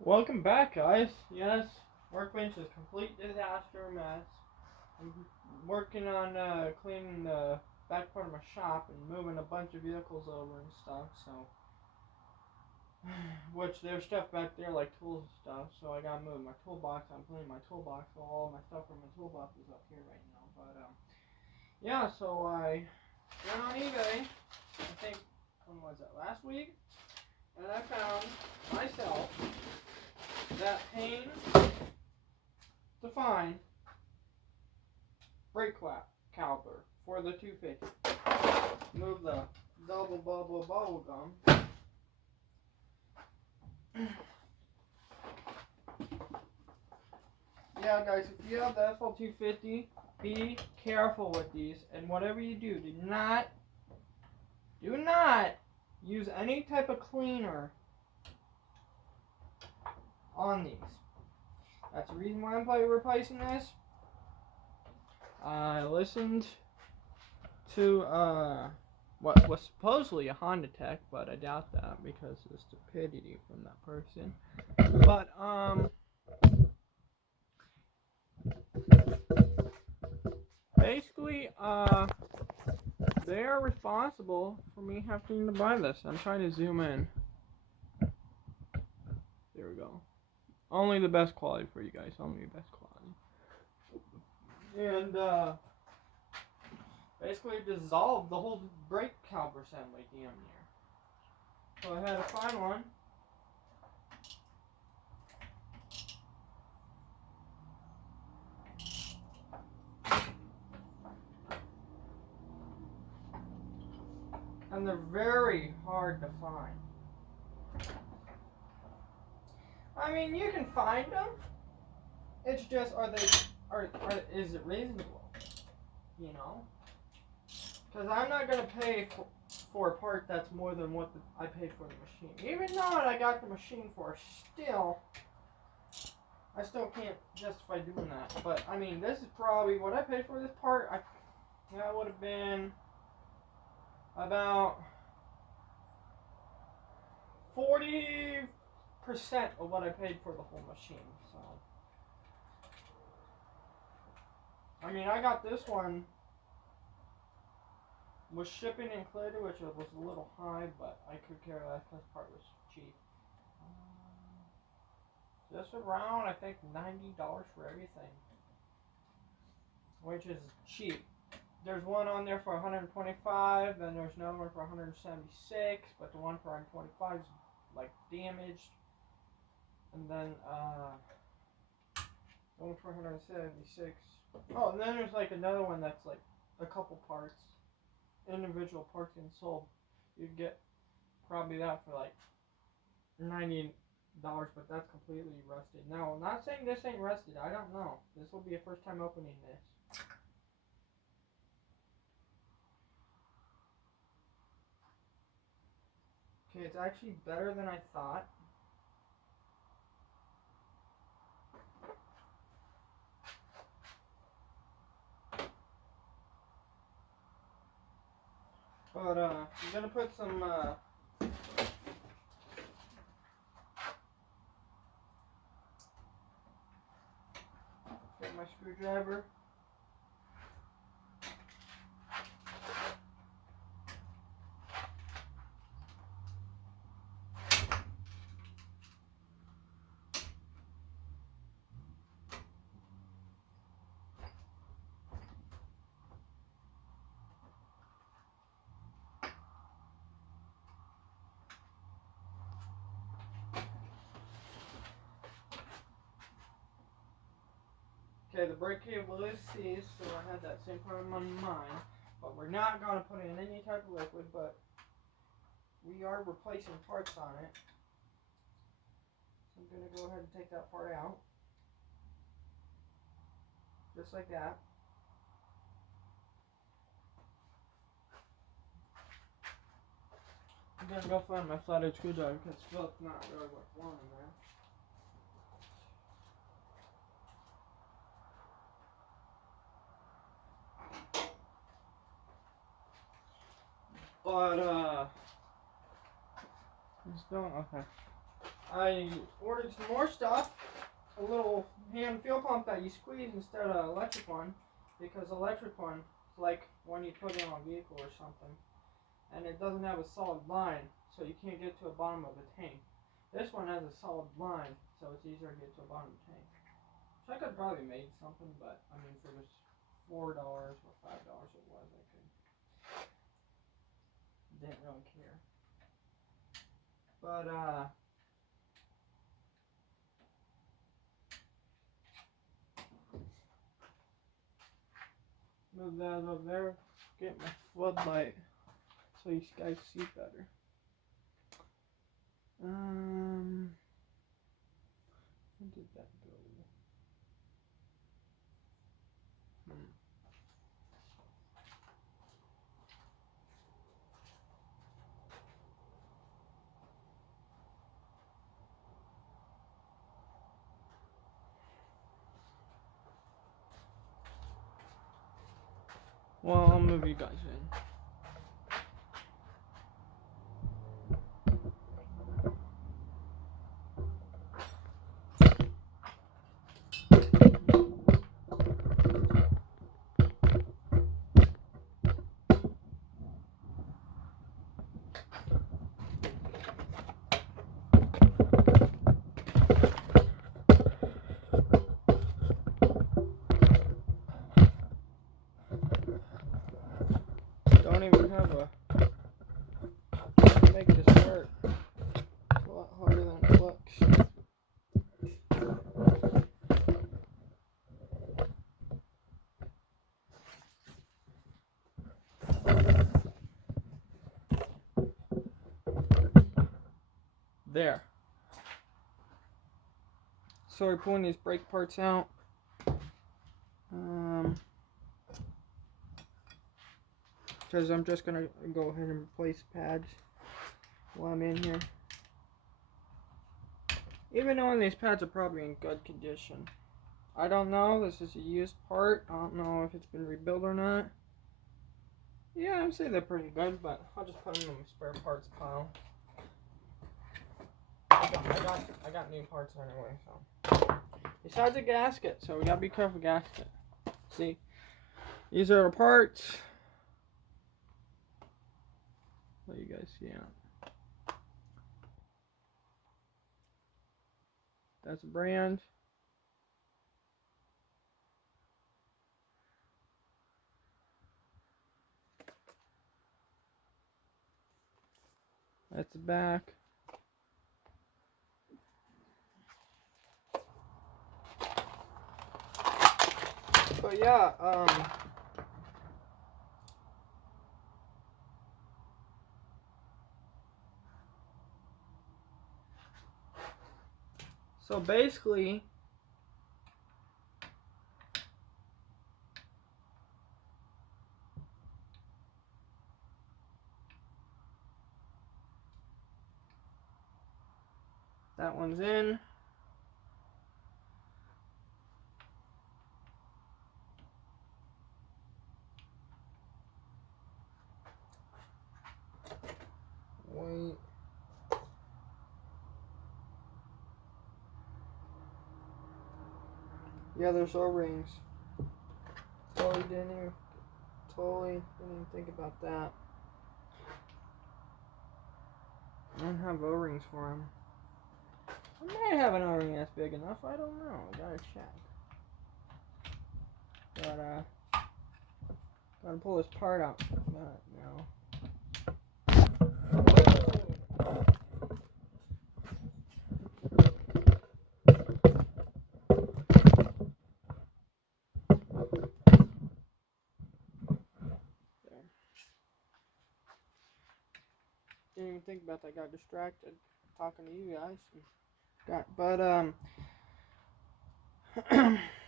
Welcome back, guys. Yes, workbench is a complete disaster mess. I'm working on cleaning the back part of my shop and moving a bunch of vehicles over and stuff. So, which there's stuff back there like tools and stuff. So I gotta move my toolbox. I'm cleaning my toolbox. So all my stuff from my toolbox is up here right now. But yeah. So I went on eBay. I think when was it last week? And I found myself that pain to find brake caliper for the 250. Move the double bubble gum. Yeah, guys, if you have the fl250, be careful with these, and whatever you do, do not use any type of cleaner on these. That's the reason why I'm replacing this. I listened to what was supposedly a Honda Tech, but I doubt that because of the stupidity from that person. But basically they are responsible for me having to buy this. I'm trying to zoom in. There we go. Only the best quality for you guys. Only the best quality. And basically dissolved the whole brake caliper assembly damn near. So I had to find one. And they're very hard to find. I mean, you can find them. It's just, is it reasonable? You know? Because I'm not going to pay for a part that's more than what I paid for the machine. Even though I got the machine for, I still can't justify doing that. But, I mean, this is probably, what I paid for this part, that would have been about 40% of what I paid for the whole machine. So, I mean, I got this one with shipping included, which was a little high, but I could care less because part was cheap. Just around, I think, $90 for everything, which is cheap. There's one on there for $125, then there's another one for $176, but the one for $125 is like damaged, and then the one for $176. Oh, and then there's like another one that's like a couple parts, individual parts getting sold. You'd get probably that for like $90, but that's completely rusted. Now, I'm not saying this ain't rusted. I don't know. This will be a first time opening this. Okay, it's actually better than I thought. But I'm gonna put some get my screwdriver. Okay, the brake cable is seized, so I had that same part in my mind. But we're not gonna put in any type of liquid, but we are replacing parts on it. So I'm gonna go ahead and take that part out. Just like that. I'm gonna go find my flathead screwdriver because Phil's not really worth one in there. But, just don't, okay. I ordered some more stuff. A little hand fuel pump that you squeeze instead of electric one, because electric one is like when you put it on a vehicle or something, and it doesn't have a solid line, so you can't get to the bottom of the tank. This one has a solid line, so it's easier to get to the bottom of the tank. So I could probably make something, but I mean for this $4 or $5 it was, I didn't really care. But move that over there, get my floodlight so you guys see better. Where did that go? Well, I'll move you guys in. Don't even have a to make this work. It's a lot harder than it looks. There. So we're pulling these brake parts out. Because I'm just gonna go ahead and replace pads while I'm in here. Even though these pads are probably in good condition. I don't know, this is a used part. I don't know if it's been rebuilt or not. Yeah, I'd say they're pretty good, but I'll just put them in my spare parts pile. I got new parts anyway, so. Besides the gasket, so we gotta be careful with gasket. See, these are the parts. Let you guys see out. That's a brand. That's the back. But yeah, so basically, that one's in. Wait. Yeah, there's O-rings. Totally didn't even think about that. I don't have O-rings for him. I might have an O-ring that's big enough. I don't know. I gotta check. But gotta pull this part out. Not now. Didn't even think about that. Got distracted talking to you guys.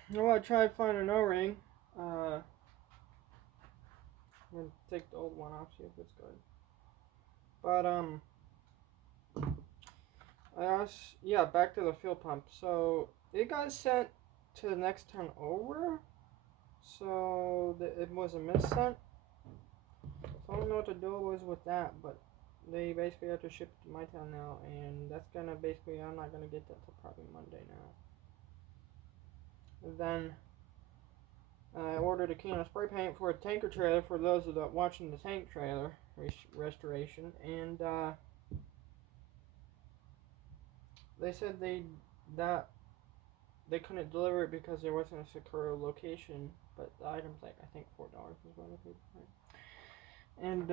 Well, I tried finding an O-ring. I'm gonna take the old one off, see if it's good. But yeah, back to the fuel pump. So it got sent to the next turn over. So it was a missent. So I don't know what the deal was with that, but they basically have to ship it to my town now, and that's gonna basically, I'm not gonna get that till probably Monday now. And then I ordered a can of spray paint for a tanker trailer for those that watching the tank trailer restoration, and they said that they couldn't deliver it because there wasn't a secure location, but the item's like I think $4 is what I paid for it. And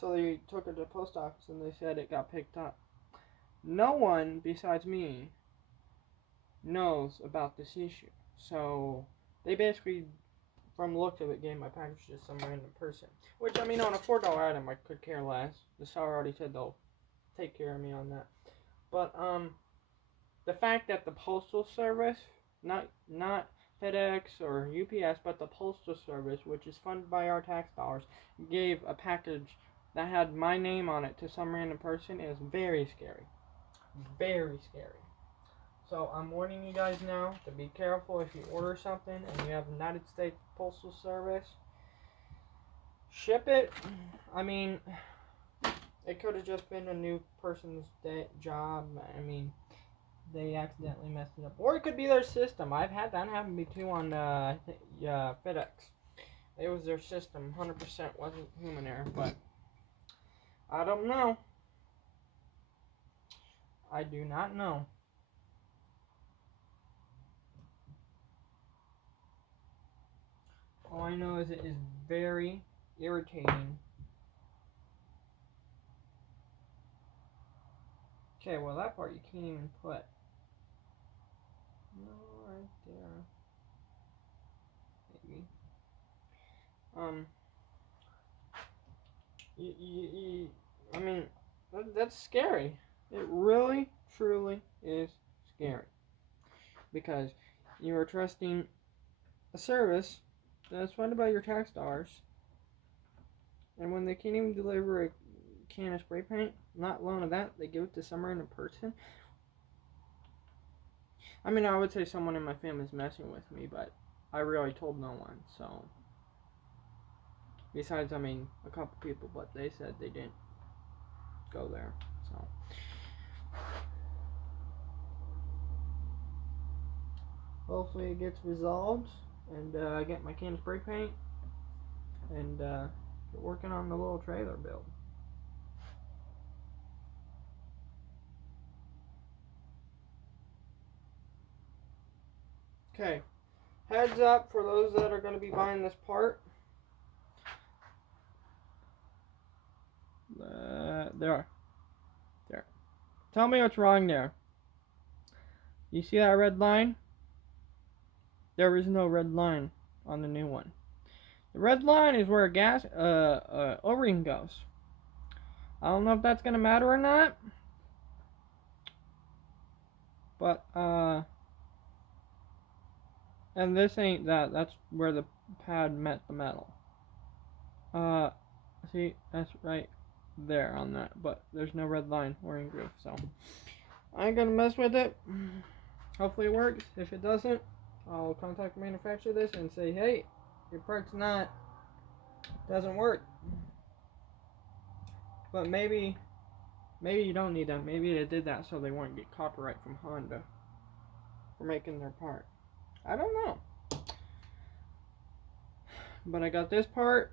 so they took it to the post office and they said it got picked up. No one besides me knows about this issue. So they basically, from the look of it, gave my package to some random person. Which, I mean, on a $4 item, I could care less. The seller already said they'll take care of me on that. But, the fact that the Postal Service, not FedEx or UPS, but the Postal Service, which is funded by our tax dollars, gave a package that had my name on it to some random person is very scary. Very scary. So I'm warning you guys now to be careful if you order something and you have United States Postal Service. Ship it. I mean, it could have just been a new person's job. I mean, they accidentally messed it up. Or it could be their system. I've had that happen to me too on FedEx. It was their system. 100% wasn't human error. But I don't know. I do not know. All I know is it is very irritating. Okay, well that part you can't even put. No, right there. Maybe. I mean, that's scary. It really, truly is scary. Because you are trusting a service that's funded by your tax dollars, and when they can't even deliver a can of spray paint, not alone of that, they give it to some random person. I mean, I would say someone in my family's messing with me, but I really told no one, so. Besides, I mean, a couple people, but they said they didn't go there, so. Hopefully it gets resolved, and I get my can of spray paint, and get working on the little trailer build. Okay, heads up for those that are going to be buying this part. There. Tell me what's wrong there. You see that red line? There is no red line on the new one. The red line is where a gas O-ring goes. I don't know if that's gonna matter or not, but and this ain't that. That's where the pad met the metal. See, that's right there on that, but there's no red line or in groove, so I ain't gonna mess with it. Hopefully it works. If it doesn't, I'll contact the manufacturer of this and say, hey, your part's doesn't work. But maybe you don't need that. Maybe they did that so they won't get copyright from Honda for making their part. I don't know. But I got this part.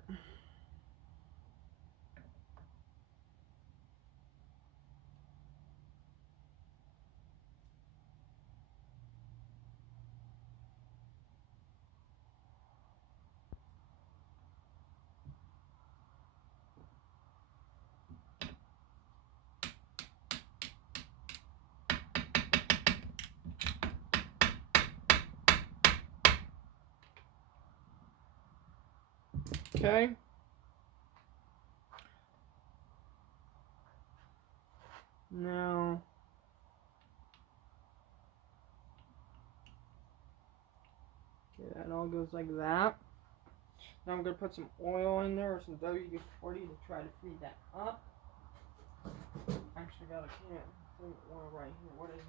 Okay. Now, okay, that all goes like that. Now I'm going to put some oil in there or some WD-40 to try to free that up. Actually got a can of oil right here. What is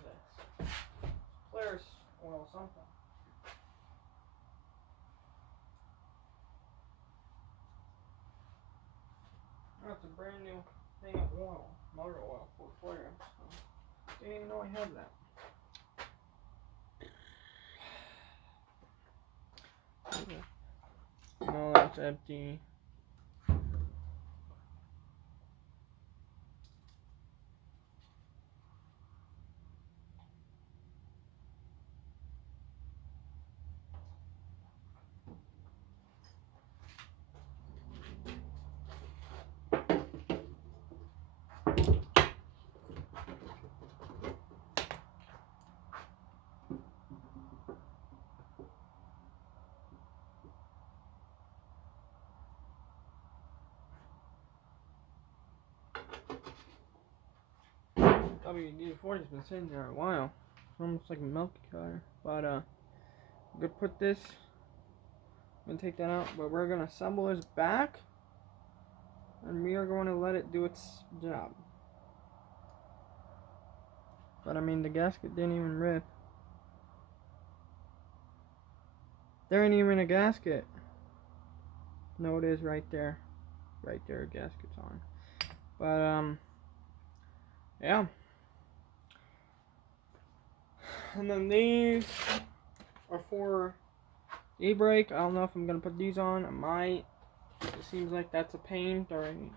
this? Claris oil something. That's it's a brand new thing of oil, motor oil for flare. So didn't even know I had that. No, that's empty. WD-40's been sitting there a while. It's almost like a milk cutter. But I'm gonna put this. I'm gonna take that out, but we're gonna assemble this back, and we are going to let it do its job. But I mean, the gasket didn't even rip. There ain't even a gasket. No, it is right there. Right there, gasket's on. But yeah. And then these are for e-brake. I don't know if I'm gonna put these on. I might. It seems like that's a pain. There ain't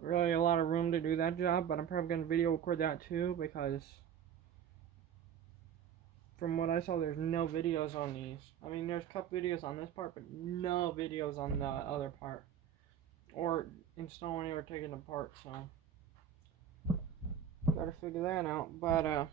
really a lot of room to do that job, but I'm probably gonna video record that too, because from what I saw, there's no videos on these. I mean, there's a couple videos on this part, but no videos on the other part, or installing it or taking it apart. So gotta figure that out. But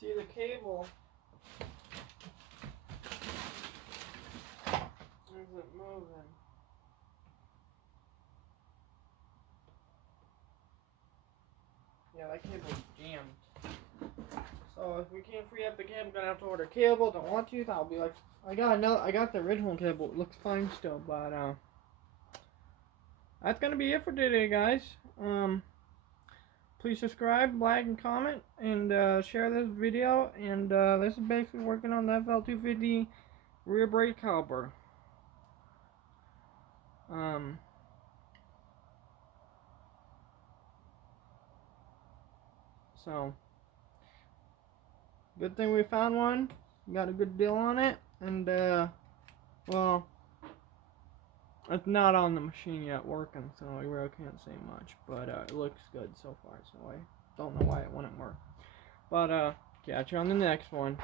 see, the cable isn't moving. Yeah, that cable's jammed. So if we can't free up the cable, I'm gonna have to order cable. Don't want to. I'll be like, I got the original cable. It looks fine still, but that's gonna be it for today, guys. Please subscribe, like, and comment, and share this video. And this is basically working on the fl250 rear brake caliper. So good thing we found one. Got a good deal on it, and well, it's not on the machine yet working, so I really can't say much. But it looks good so far, so I don't know why it wouldn't work. But catch you on the next one.